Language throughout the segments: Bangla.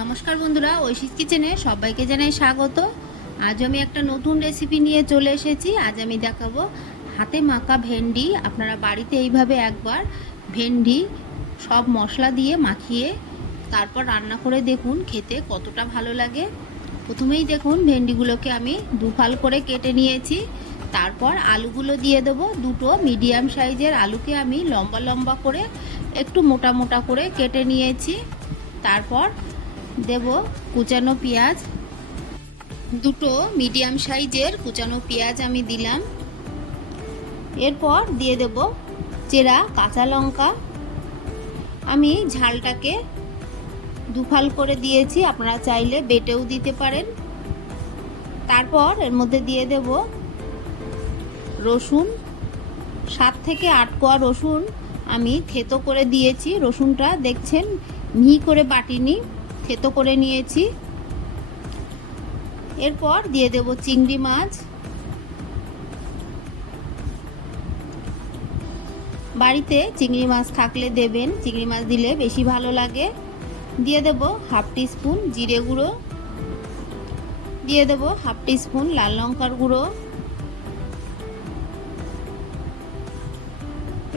নমস্কার বন্ধুরা, ঐশিস কিচেনে সবাইকে জানাই স্বাগত। আজ আমি একটা নতুন রেসিপি নিয়ে চলে এসেছি। আজ আমি দেখাবো হাতে মাখা ভেন্ডি। আপনারা বাড়িতে এইভাবে একবার ভেন্ডি সব মশলা দিয়ে মাখিয়ে তারপর রান্না করে দেখুন, খেতে কতটা ভালো লাগে। প্রথমেই দেখুন, ভেন্ডিগুলোকে আমি দুফাল করে কেটে নিয়েছি। তারপর আলুগুলো দিয়ে দেবো। দুটো মিডিয়াম সাইজের আলুকে আমি লম্বা লম্বা করে একটু মোটা মোটা করে কেটে নিয়েছি। তারপর দেব কুচানো পেঁয়াজ। দুটো মিডিয়াম সাইজের কুচানো পেঁয়াজ আমি দিলাম। এরপর দিয়ে দেব চেরা কাঁচা লঙ্কা। আমি ঝালটাকে দুফাল করে দিয়েছি, আপনারা চাইলে বেটেও দিতে পারেন। তারপর এর মধ্যে দিয়ে দেব রসুন। সাত থেকে আট কোয়া রসুন আমি থেতো করে দিয়েছি। রসুনটা দেখছেন, মিহি করে বাটিনি। থেতো করে নিয়েছি। এরপর দিয়ে দেব চিংড়ি মাছ। বাড়িতে চিংড়ি মাছ থাকলে দেবেন, চিংড়ি মাছ দিলে বেশি ভালো লাগে। দিয়ে দেব হাফ স্পুন জিরে গুঁড়ো। দিয়ে দেব হাফ স্পুন লাল লঙ্কার গুঁড়ো।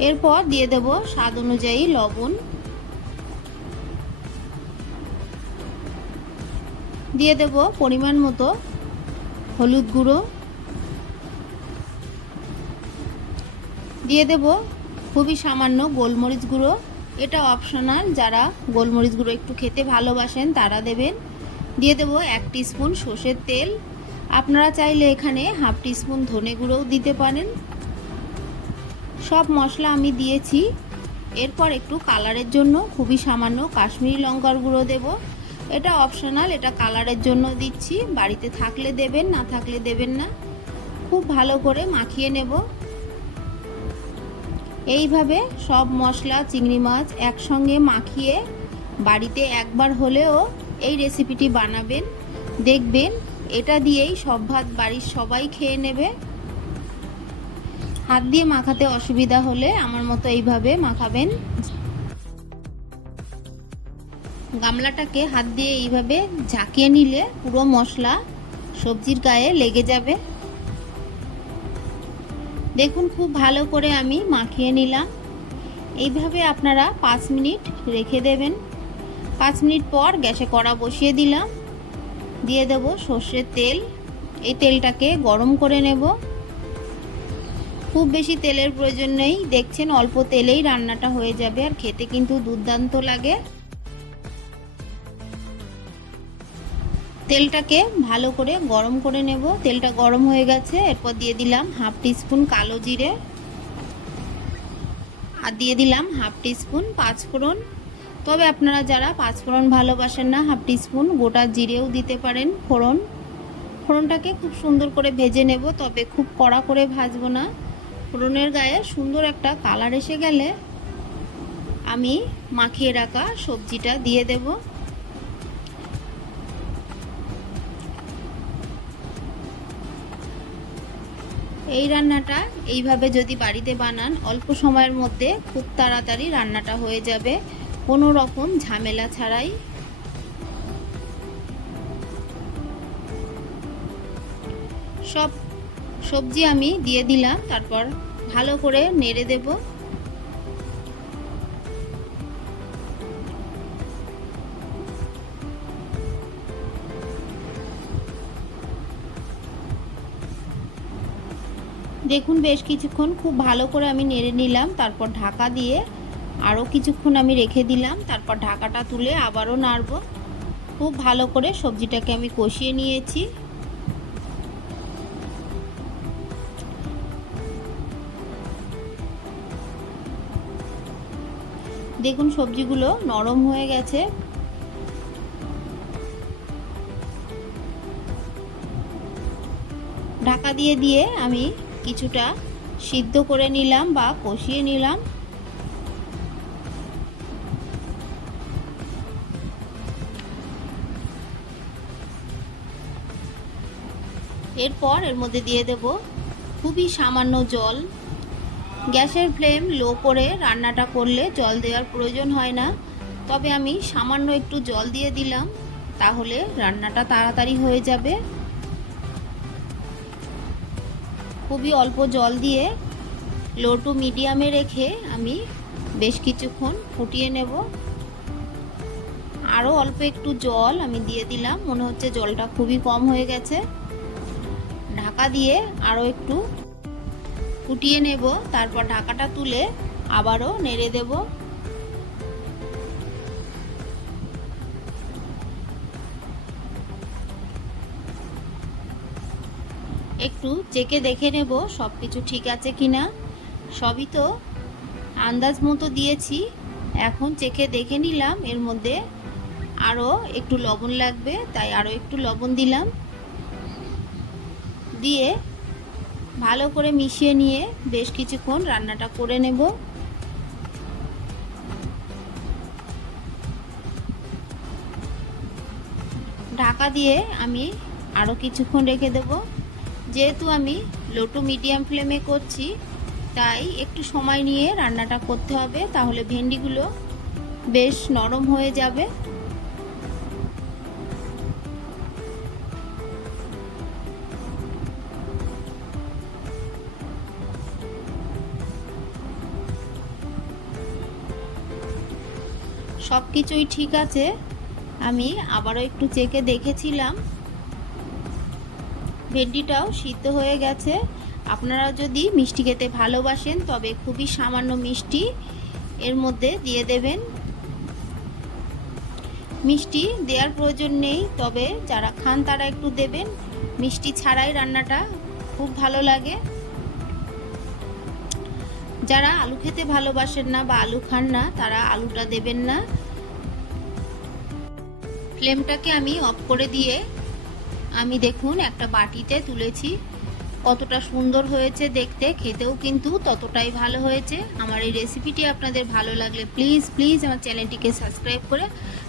এরপর দিয়ে দেব স্বাদ অনুযায়ী লবণ। দিয়ে দেব পরিমাণ মতো হলুদ গুঁড়ো। দিয়ে দেব খুবই সামান্য গোলমরিচ গুঁড়ো। এটা অপশনাল যারা গোলমরিচ গুঁড়ো একটু খেতে ভালোবাসেন তারা দেবেন। দিয়ে দেব এক স্পুন সর্ষের তেল। আপনারা চাইলে এখানে হাফ স্পুন ধনে গুঁড়োও দিতে পারেন। সব মশলা আমি দিয়েছি। এরপর একটু কালারের জন্য খুবই সামান্য কাশ্মীরি লঙ্কার গুঁড়ো দেবো। এটা অপশনাল এটা কালারের জন্য দিচ্ছি। বাড়িতে থাকলে দেবেন, না থাকলে দেবেন না। খুব ভালো করে মাখিয়ে নেব। এইভাবে সব মশলা, চিংড়ি মাছ একসঙ্গে মাখিয়ে বাড়িতে একবার হলেও এই রেসিপিটি বানাবেন। দেখবেন, এটা দিয়েই সব ভাত বাড়ির সবাই খেয়ে নেবে। হাত দিয়ে মাখাতে অসুবিধা হলে আমার মতো এইভাবে মাখাবেন। গামলাটাকে হাত দিয়ে এইভাবে ঝাঁকিয়ে নিলে পুরো মশলা সবজির গায়ে লেগে যাবে। দেখুন, খুব ভালো করে আমি মাখিয়ে নিলাম। এইভাবে আপনারা পাঁচ মিনিট রেখে দেবেন। পাঁচ মিনিট পর গ্যাসে কড়া বসিয়ে দিলাম। দিয়ে দেব সর্ষের তেল। এই তেলটাকে গরম করে নেব। খুব বেশি তেলের প্রয়োজন নেই। দেখছেন, অল্প তেলেই রান্নাটা হয়ে যাবে। আর খেতে কিন্তু দুর্দান্ত লাগে। তেলটাকে ভালো করে গরম করে নেব। তেলটা গরম হয়ে গেছে, এরপর দিয়ে দিলাম হাফ টিস্পুন কালো জিরে। আর দিয়ে দিলাম হাফ টিস্পুন পাঁচফোড়ন। তবে আপনারা যারা পাঁচফোড়ন ভালোবাসেন না, হাফ টিস্পুন গোটা জিরেও দিতে পারেন ফোড়ন। ফোড়নটাকে খুব সুন্দর করে ভেজে নেব, তবে খুব কড়া করে ভাজবো না। ফোড়নের গায়ে সুন্দর একটা কালার এসে গেলে আমি মাখিয়ে রাখা সবজিটা দিয়ে দেবো। এই রান্নাটা এইভাবে যদি বাড়িতে বানান, অল্প সময়ের মধ্যে খুব তাড়াতাড়ি রান্নাটা হয়ে যাবে। কোনো রকম ঝামেলা ছাড়াই। সব সবজি আমি দিয়ে দিলাম, তারপর ভালো করে নেড়ে দেব। দেখুন, বেশ কিছুক্ষণ খুব ভালো করে আমি নেড়ে নিলাম, তারপর ঢাকা দিয়ে আরও কিছুক্ষণ আমি রেখে দিলাম, তারপর ঢাকাটা তুলে আবারও নাড়ব। খুব ভালো করে সবজিটাকে আমি কষিয়ে নিয়েছি। দেখুন, সবজিগুলো নরম হয়ে গেছে। ঢাকা দিয়ে দিয়ে আমি কিছুটা সিদ্ধ করে নিলাম বা কষিয়ে নিলাম। এরপর এর মধ্যে দিয়ে দেব খুবই সামান্য জল। গ্যাসের ফ্লেম লো করে রান্নাটা করলে জল দেওয়ার প্রয়োজন হয় না। তবে আমি সামান্য একটু জল দিয়ে দিলাম, তাহলে রান্নাটা তাড়াতাড়ি হয়ে যাবে। খুবই অল্প জল দিয়ে লো টু মিডিয়ামে রেখে আমি বেশ কিছুক্ষণ ফুটিয়ে নেব। আরও অল্প একটু জল আমি দিয়ে দিলাম, মনে হচ্ছে জলটা খুবই কম হয়ে গেছে। ঢাকা দিয়ে আরও একটু ফুটিয়ে নেব, তারপর ঢাকাটা তুলে আবারও নেড়ে দেব। একটু চেকে দেখে নেব সব কিছু ঠিক আছে কি না সবই তো আন্দাজ মতো দিয়েছি। এখন চেখে দেখে নিলাম, এর মধ্যে আরও একটু লবণ লাগবে, তাই আরও একটু লবণ দিলাম। দিয়ে ভালো করে মিশিয়ে নিয়ে বেশ কিছুক্ষণ রান্নাটা করে নেব। ঢাকা দিয়ে আমি আরও কিছুক্ষণ রেখে দেব। যেহেতু আমি লো টু মিডিয়াম ফ্লেমে করছি, তাই একটু সময় নিয়ে রান্নাটা করতে হবে, তাহলে ভেন্ডিগুলো বেশ নরম হয়ে যাবে। সব কিছুই ঠিক আছে। আমি আবারও একটু চেকে দেখেছিলাম। ভেন্ডিটাও সিদ্ধ হয়ে গেছে। আপনারা যদি মিষ্টি খেতে ভালোবাসেন, তবে খুবই সামান্য মিষ্টি এর মধ্যে দিয়ে দেবেন। মিষ্টি দেওয়ার প্রয়োজন নেই, তবে যারা খান তারা একটু দেবেন। মিষ্টি ছাড়াই রান্নাটা খুব ভালো লাগে। যারা আলু খেতে ভালোবাসেন না বা আলু খান না, তারা আলুটা দেবেন না। ফ্লেমটাকে আমি অফ করে দিয়ে আমি দেখুন, একটা বাটিতে তুলেছি। কতটা সুন্দর হয়েছে দেখতে, খেতেও কিন্তু ততটাই ভালো হয়েছে। আমার এই রেসিপিটি আপনাদের ভালো লাগলে প্লিজ প্লিজ আমার চ্যানেলটিকে সাবস্ক্রাইব করে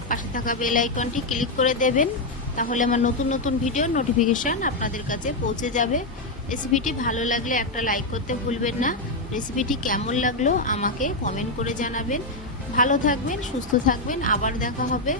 পাশে থাকা বেল আইকনটি ক্লিক করে দেবেন। তাহলে আমার নতুন নতুন ভিডিওর নোটিফিকেশান আপনাদের কাছে পৌঁছে যাবে। রেসিপিটি ভালো লাগলে একটা লাইক করতে ভুলবেন না। রেসিপিটি কেমন লাগল আমাকে কমেন্ট করে জানাবেন। ভালো থাকবেন, সুস্থ থাকবেন। আবার দেখা হবে।